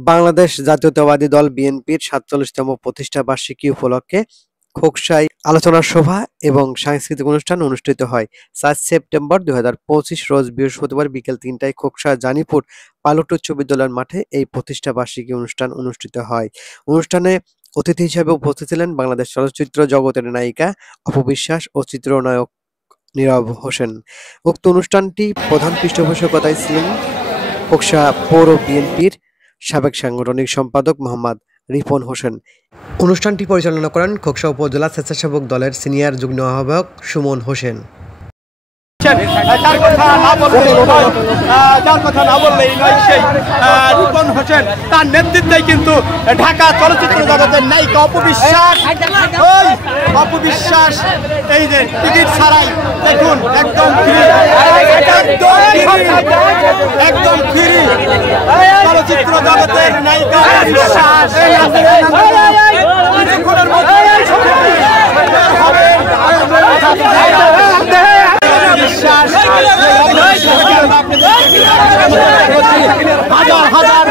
বাংলাদেশ জাতীয়তাবাদী দল বিএনপির ৪৭তম প্রতিষ্ঠা বার্ষিকী উপলক্ষে খোকসায় আলোচনা সভা এবং সাংস্কৃতিক অনুষ্ঠান অনুষ্ঠিত হয়। ৪ সেপ্টেম্বর ২০২৫ রোজ বৃহস্পতিবার বিকেল ৩টায় খোকসা জানিপুর পাইলট উচ্চ বিদ্যালয়ের মাঠে এই প্রতিষ্ঠা বার্ষিকী অনুষ্ঠান অনুষ্ঠিত হয়। অনুষ্ঠানে অতিথি হিসেবে উপস্থিত ছিলেন বাংলাদেশ চলচ্চিত্র জগতের নায়িকা অপু বিশ্বাস ও চিত্রনায়ক নীরব হোসেন। উক্ত অনুষ্ঠানটি প্রধান পৃষ্ঠপোষকতায় ছিলেন খোকসা পৌর বিএনপির সাবেক সাংগঠনিক সম্পাদক মোহাম্মদ রিপন হোসেন। অনুষ্ঠানটি পরিচালনা করেন খোকসা উপজেলা স্বেচ্ছাসেবক দলের সিনিয়র যুগ্ম আহ্বায়ক সুমন হোসেন। যার কথা না বললেই নয়, সেই রিপন হোসেন তার নেতৃত্বে কিন্তু ঢাকা চলচ্চিত্র জগতের নায়িকা অপু বিশ্বাস এই যে টিকিট ছাড়াই দেখুন একদম ফ্রি চলচ্চিত্র জগতের নায়িকা হাজার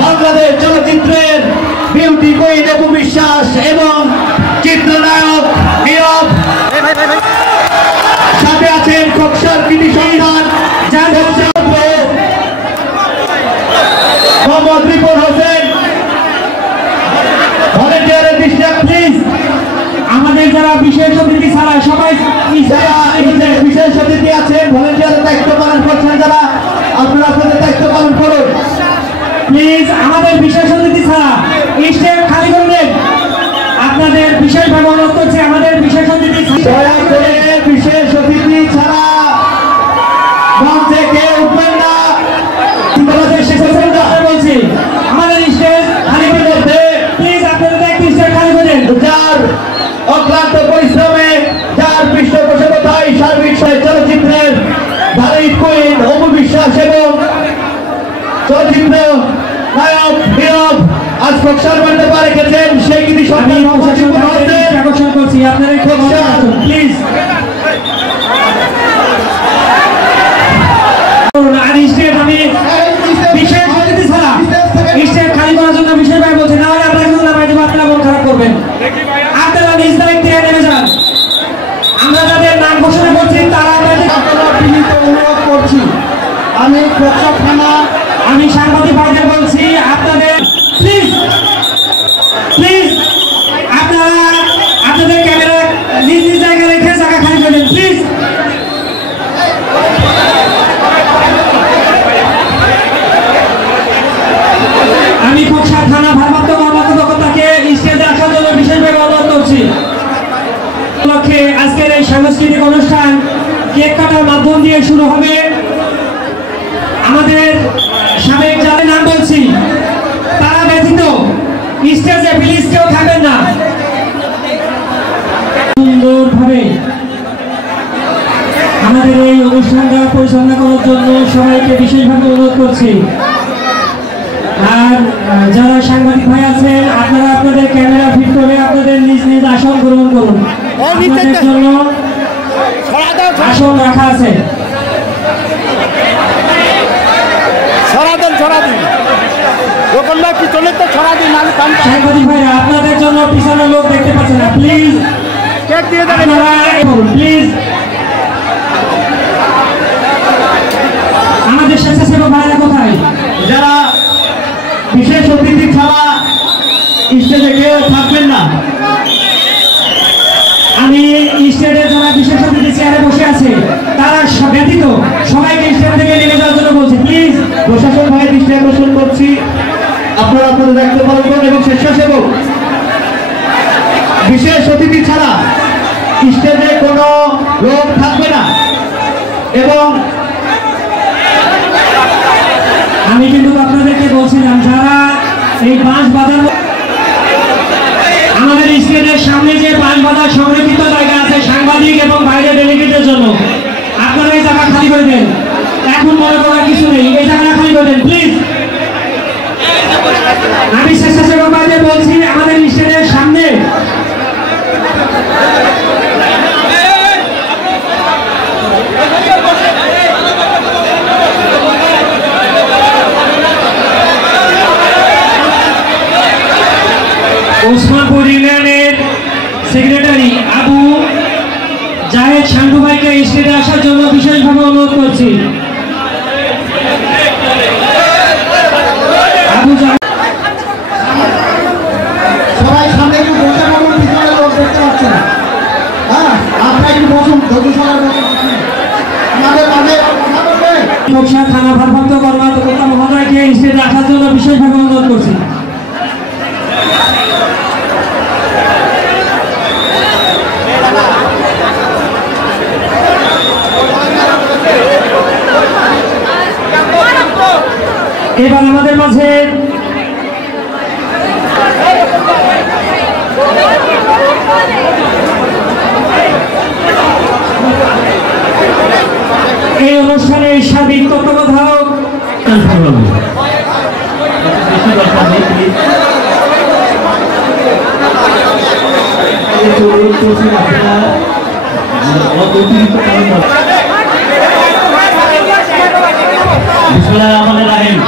বাংলাদেশ চলচ্চিত্রের বিউটি কুইন অপু বিশ্বাস এবং চিত্রনায়ক নীরব, সাথে আছেন খোকসার কৃতি সন্ধান মোহাম্মদ রিপন হোসেন। ভলেন্টিয়ারের দৃষ্টি প্লিজ, আমাদের যারা বিশেষ অতিথি ছাড়া সবাই বিশেষ অতিথি আছেন, ভলেন্টিয়ারের দায়িত্ব পালন করছেন যারা, আপনারা আপনাদের দায়িত্ব পালন করুন প্লিজ। আমাদের বিশেষ অতিথি ছাড়া স্টেজ খালি করবেন। আপনাদের বিশেষভাবে অনুরোধ করছি, আমাদের বিশেষ অতিথি বিশেষ অতিথি ছাড়া মঞ্চে কেউ উঠবেন না। বলছি আমাদের স্টেজ খালি করে প্লিজ, আপনাদের একটু স্টেজ খালি করেন। যার অক্লান্ত পরিশ্রমে, যার পৃষ্ঠপোষকতায় সার্বিক চলচ্চিত্রের ধারাবাহিক কুইন অপু বিশ্বাস এবং চলচ্চিত্র নায়ক নীরব আজ খোকসার মাঠে পা রেখেছেন, সেই কৃতি সন্ধান আকর্ষণ করছি। আপনারা প্লিজ আর স্টেজ আমি বিশেষ অতিথি ছাড়া স্টেজ খালি করার জন্য বিশেষভাবে বলছি, না হলে আপনারা কিন্তু নামাই দেবো, আপনারা মন খারাপ করবেন। আপনারা নিজ দায়িত্বে নেমে যান। আমরা যাদের নাম ঘোষণা করছি তারা বিনীত অনুরোধ করছি, আমি খোকসা থানা, আমি সাংবাদিক ভাইদের বলছি আপনাদের প্লিজ প্লিজ আপনারা আপনাদের ক্যামেরা নিজ নিজ জায়গায় রেখে জায়গা খালি করবেন প্লিজ। আমি খোকসা থানা ভারপ্রাপ্ত কর্মকর্তাকে স্টেজে আসার জন্য বিশেষভাবে অনুরোধ করছি। উপলক্ষে আজকের এই সাংস্কৃতিক অনুষ্ঠান কেক কাটার মাধ্যম দিয়ে শুরু হবে। আমাদের সাবেক যাদের নাম বলছি তারা ব্যতীত স্টেজে প্লিজ কেউ থাকবেন না। সুন্দরভাবে আমাদের এই অনুষ্ঠানটা পরিচালনা করার জন্য সবাইকে বিশেষভাবে অনুরোধ করছি। আর যারা সাংবাদিক ভাই আছেন, আপনারা আপনাদের ক্যামেরা ফিট করে আপনাদের নিজ নিজ আসন গ্রহণ করুন। আপনাদের জন্য আসন রাখা আছে। সাংবাদিক ভাইরা আপনাদের জন্য পিছনের লোক দেখতে পাচ্ছেন না, প্লিজ প্লিজ। আমাদের স্বেচ্ছাসেবক ভাইরা কোথায়? যারা বিশেষ অতিথি ছাড়া স্টেজে কেউ থাকবেন না। আমি স্টেজে যারা বিশেষ অতিথি চেয়ারে বসে আছে তারা ব্যতীত সবাইকে স্টেজ থেকে নেমে যাওয়ার জন্য বলছি প্লিজ। প্রশাসন ভাই দৃষ্টি আকর্ষণ করছি, আপনারা আপনাদের দায়িত্ব পালন করুন এবং স্বেচ্ছাসেবক বিশেষ অতিথি ছাড়া স্টেজে কোনো লোক থাকবে না। এবং আমি কিন্তু আপনাদেরকে বলছিলাম যারা এই বাঁশ বাঁধানো আমাদের স্টেজের সামনে যে পাঁচ বাধা সংরক্ষিত জায়গা আছে সাংবাদিক এবং বাইরের ডেলিগেটের জন্য, আপনারা এই জায়গা খালি করে দেন। এখন মনে করার কিছু নেই, এই জায়গা খালি করে দেন প্লিজ। আমি স্বেচ্ছাসেবক ভাইদের বলছি আমাদের স্টেজের সামনে ওসমানপুর ইউনিয়নের সেক্রেটারি আবু জাহেদ শান্টু ভাইকে স্টেজে আসার জন্য বিশেষভাবে অনুরোধ করছি। আবু জাহেদ সবাই সামনে একটু বসে বলুন, পিছনে লোক দেখতে পাচ্ছেন। হ্যাঁ, আপনারা একটু বসুন, ধৈর্য সবার বসুন। খোকসা থানা ভারপ্রাপ্ত কর্মকর্তা মহোদয়কে স্টেজে আসার জন্য বিশেষভাবে অনুরোধ করছি। এবার আমাদের মাঝে এই অনুষ্ঠানের সাবেক তত্ত্বাবধায়ক বিসমিল্লাহির রহমানির রহিম।